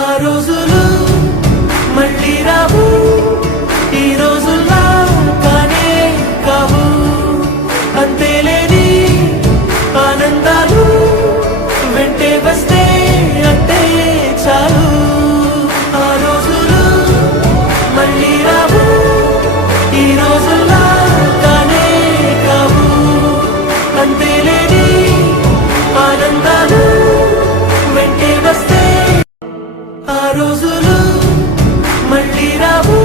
ఆ రోజులు మళ్ళీ రావు, ఈ రోజుల్లా కానే కావు. అంతేలేని ఆనందాలు వెంటే వస్తే అంటే చాలు. ఆ రోజులు మళ్ళీ రావు, ఈ రోజుల్లా కానే కావు. అంతేలేని ఆనందాలు వెంటే వస్తే ఆ రోజులు మళ్ళీ రావు,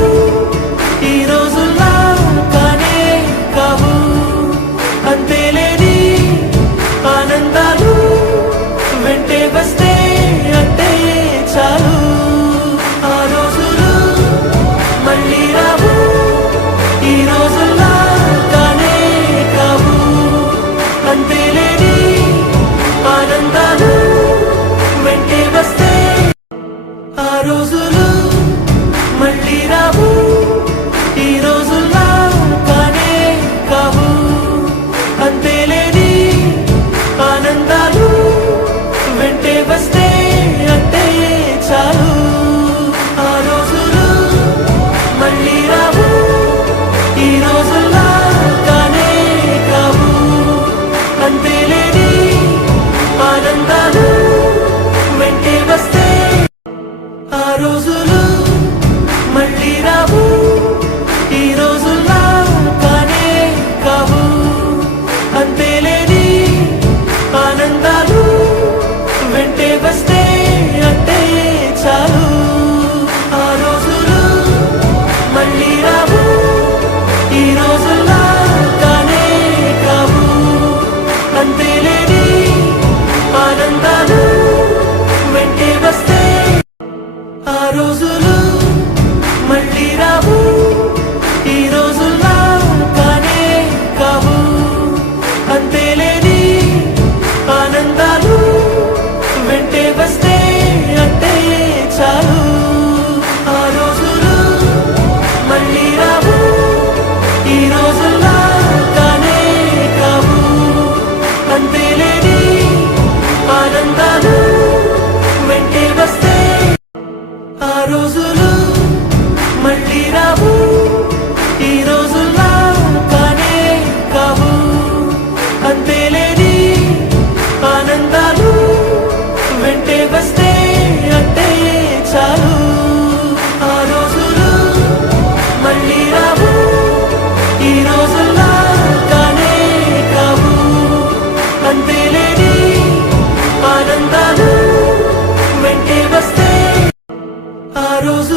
ఈ రోజుల్లా కానే కావు. అంతేలేని ఆనందాలు వెంటే వస్తే అంటే చాలు. ఆ రోజులు మళ్ళీ రావు, ఈ రోజుల్లా కానే కావు. అంతేలేని ఆనందాలు వెంటే వస్తే ఆ రోజులు మళ్ళీ రావు, ఈ రోజుల్లా కానే కావు. అంతేలేని ఆనందాలు వెంటే వస్తే అంటే చాలు. ఆ రోజులు మళ్ళీ రావు, ఈ రోజుల్లా కానే కావు. అంతేలేని ఆనందాలు వెంటే వస్తే ఆ రోజులు మళ్ళీ రావు, ఈ రోజుల్లా కానే కావు. అంతేలేని ఆనందాలు వెంటే వస్తే అంటే చాలు. ఆ రోజులు మళ్ళీ రావు, ఈ రోజుల్లా కానే కావు. అంతేలేని ఆనందాలు వెంటే వస్తే ఆ రోజులు మళ్ళీ రావు, ఈ రోజుల్లా కానే కావు. అంతేలేని ఆనందాలు వెంటే వస్తే అంటే చాలు. ఆ రోజులు మళ్ళీ రావు, ఈ రోజుల్లా కానే కావు. అంతేలేని ఆనందాలు వెంటే వస్తే ఆ రోజులు మళ్ళీ రావు, ఈ రోజుల్లా కానే కావు. అంతేలేని ఆనందాలు వెంటే వస్తే అంటే చాలు. ఆ రోజులు మళ్ళీ రావు, ఈ రోజుల్లా కానే కావు. అంతేలేని ఆనందాలు వెంటే వస్తే ఆ రోజు